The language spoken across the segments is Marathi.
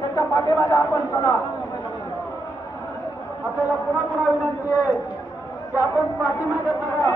त्याच्या पाठीमागे आपण चला. आपल्याला पुन्हा पुन्हा विनंती आहे की आपण पाठीमागे चला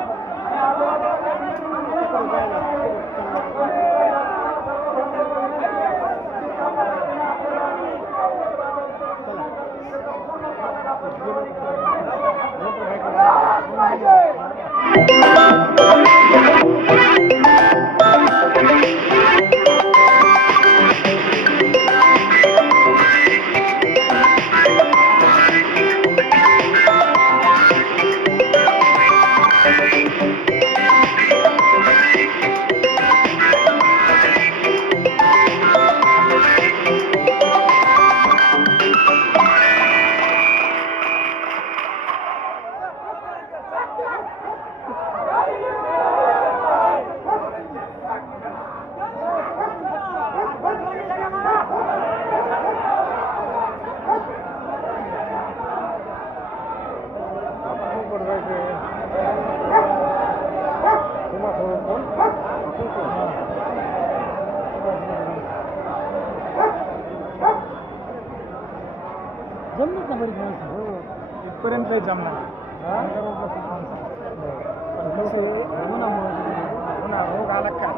जमलं ना बरी इथपर्यंत काही जमणार रोग आला का